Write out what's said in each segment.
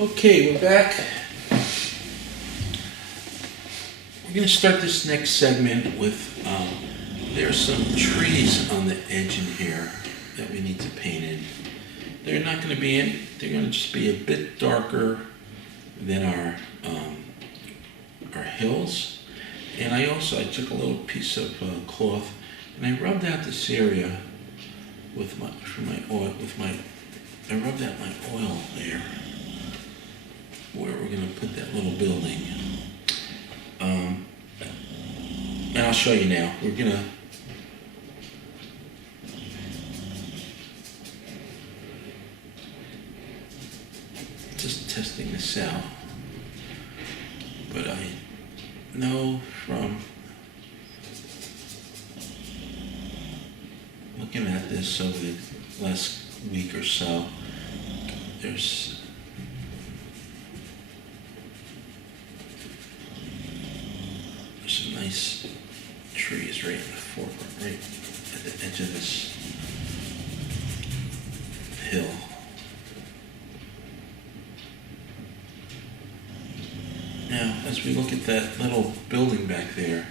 Okay, we're back. We're going to start this next segment with, there's some trees on the edge in here that we need to paint in. They're not going to be in, they're going to just be a bit darker than our hills. And I took a little piece of cloth and I rubbed out this area with my oil, I rubbed out my oil there where we're going to put that little building. And I'll show you now. We're going to just testing this out. But I know from looking at this over the last week or so, there's some nice trees right in the forefront, right at the edge of this hill. Now, as we look at that little building back there,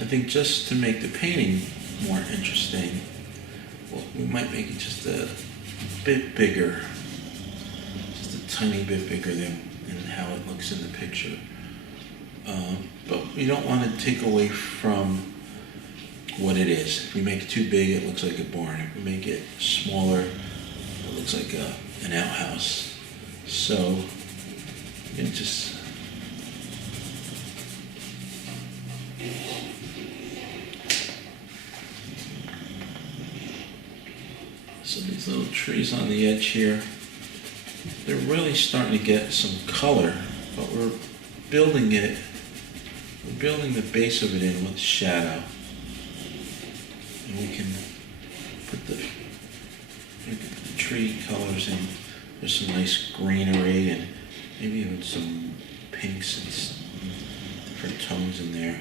I think just to make the painting more interesting, well, we might make it just a bit bigger, just a tiny bit bigger than how it looks in the picture. But we don't want to take away from what it is. If we make it too big, it looks like a barn. If we make it smaller, it looks like an outhouse. So you can just so these little trees on the edge here, they're really starting to get some color, but we're building it. We're building the base of it in with shadow. And we can put the tree colors in. There's some nice greenery and maybe even some pinks and different tones in there.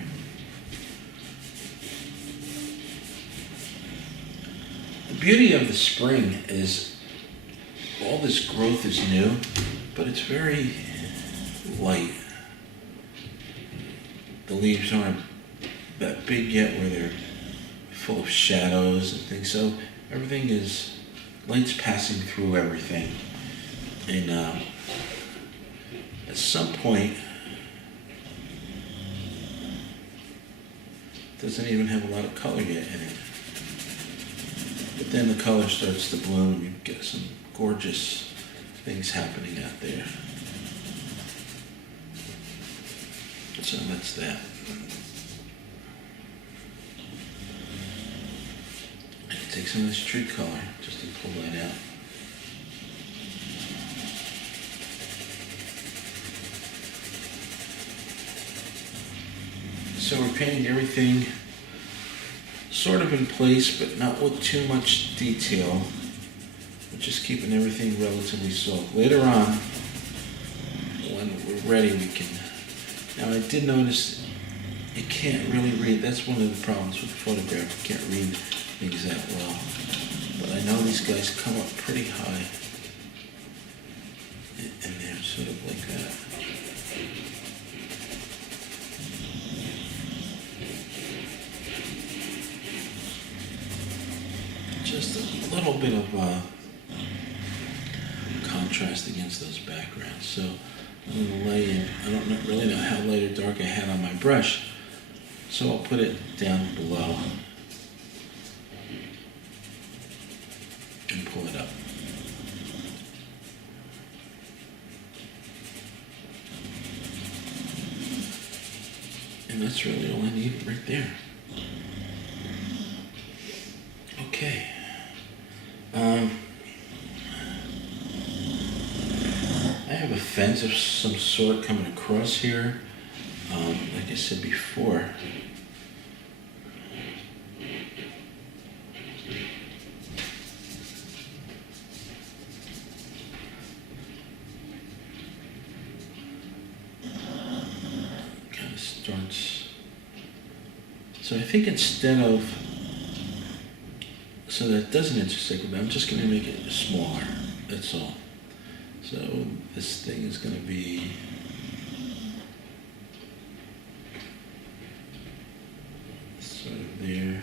The beauty of the spring is all this growth is new, but it's very light. The leaves aren't that big yet where they're full of shadows and things, so everything is, light's passing through everything. And at some point, it doesn't even have a lot of color yet in it. But then the color starts to bloom and you get some gorgeous things happening out there. So that's that. I can take some of this tree color just to pull that out. So we're painting everything sort of in place, but not with too much detail. We're just keeping everything relatively soft. Later on, when we're ready, we can. Now I did notice you can't really read. That's one of the problems with the photograph. You can't read things that well. But I know these guys come up pretty high, and they're sort of like that. Just a little bit of contrast against those backgrounds. So I'm going to lay in, I don't really know how light or dark I had on my brush, so I'll put it down below and pull it up. And that's really all I need right there. Okay. I have a fence of some sort coming across here. Like I said before, kind of starts. So I think instead of, so that it doesn't intersect with it, I'm just going to make it smaller. That's all. So this thing is going to be sort of there.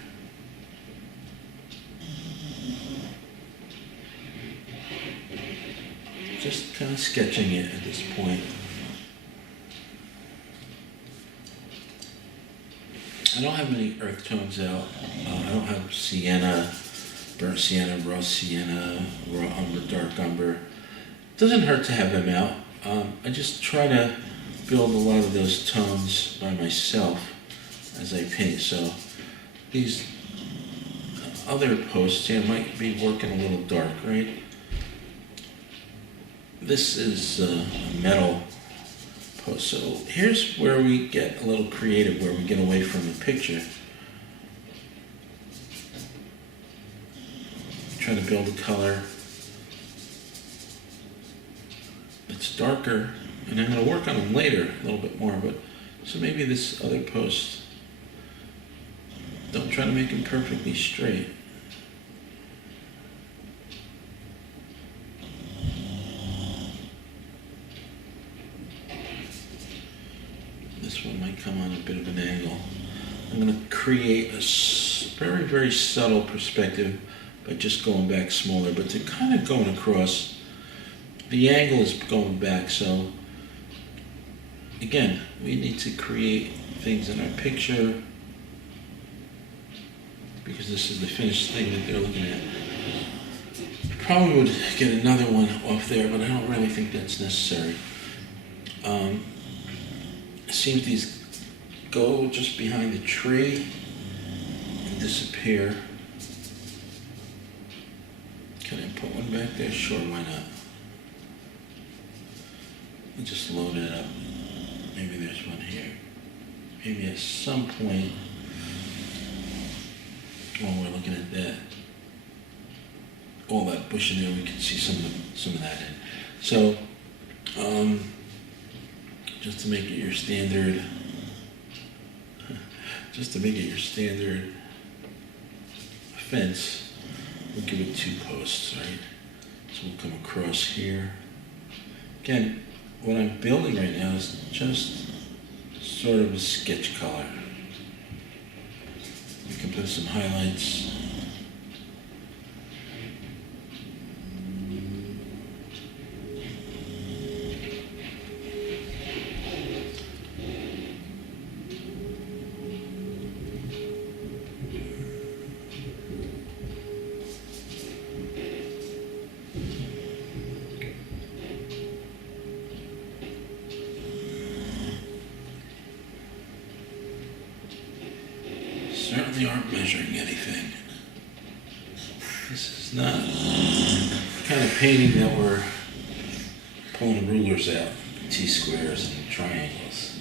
Just kind of sketching it at this point. I don't have many earth tones out. I don't have sienna, burnt sienna, raw sienna, raw umber, dark umber. Doesn't hurt to have them out. I just try to build a lot of those tones by myself as I paint. So these other posts here might be working a little dark, right? This is a metal post. So here's where we get a little creative, where we get away from the picture. Try to build a color that's darker, and I'm going to work on them later a little bit more. But so maybe this other post, don't try to make them perfectly straight. This one might come on a bit of an angle. I'm going to create a very, very subtle perspective by just going back smaller, but to kind of going across, the angle is going back. So again, we need to create things in our picture because this is the finished thing that they're looking at. Probably would get another one off there, but I don't really think that's necessary. It seems these go just behind the tree and disappear. Can I put one back there? Sure, why not? I'll just load it up. Maybe there's one here. Maybe at some point while we're looking at that, all that bush in there, we can see some of that in. So, just to make it your standard, fence, we'll give it 2 posts, right? So we'll come across here. Again, what I'm building right now is just sort of a sketch color. You can put some highlights. Certainly aren't measuring anything. This is not the kind of painting that we're pulling rulers out, T-squares and triangles.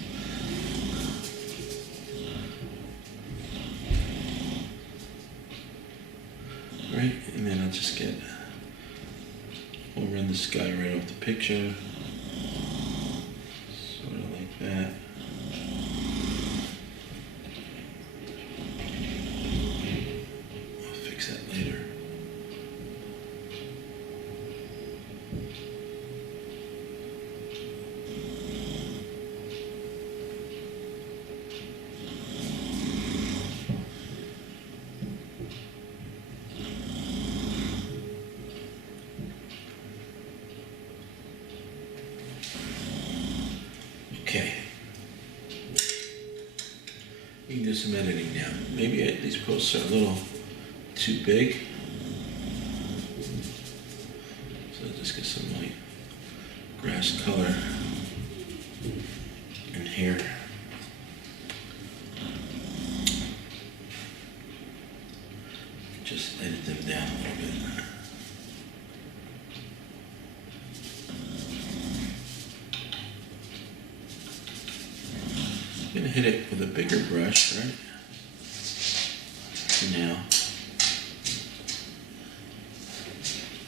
Right, and then I'll just we'll run the sky right off the picture, sort of like that. Okay, we can do some editing now. Maybe these posts are a little too big, so I'll just get some light grass color in here. Just edit them down a little bit. I'm going to hit it with a bigger brush, right? For now.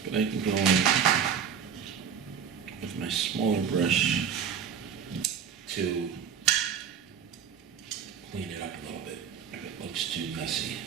But I can go in with my smaller brush to clean it up a little bit if it looks too messy.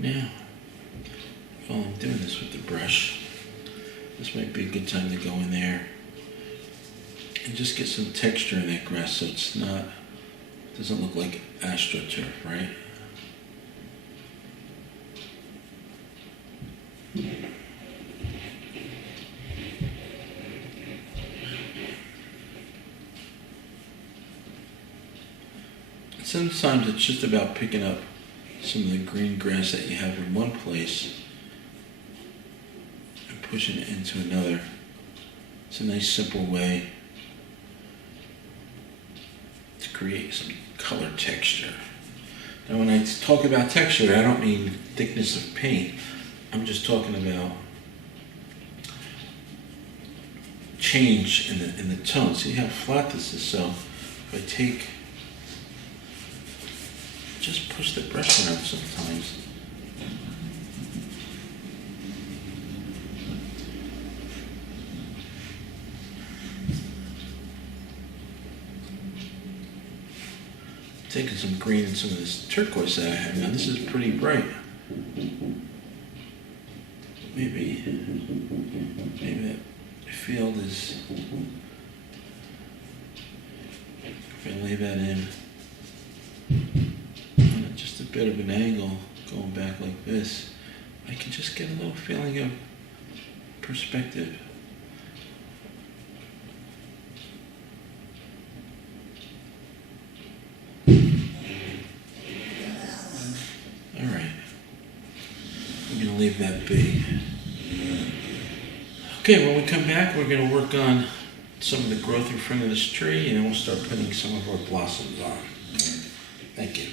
Now, while I'm doing this with the brush, this might be a good time to go in there and just get some texture in that grass so it's not, doesn't look like AstroTurf, right? Sometimes it's just about picking up some of the green grass that you have in one place and pushing it into another. It's a nice simple way to create some color texture. Now when I talk about texture, I don't mean thickness of paint. I'm just talking about change in the tone. See how flat this is, so if I take, just push the brush around sometimes. Taking some green and some of this turquoise that I have now. This is pretty bright. Maybe that field is, if I lay that in at just a bit of an angle, going back like this, I can just get a little feeling of perspective. Leave that be. Okay, when we come back, we're going to work on some of the growth in front of this tree, and then we'll start putting some of our blossoms on. Thank you.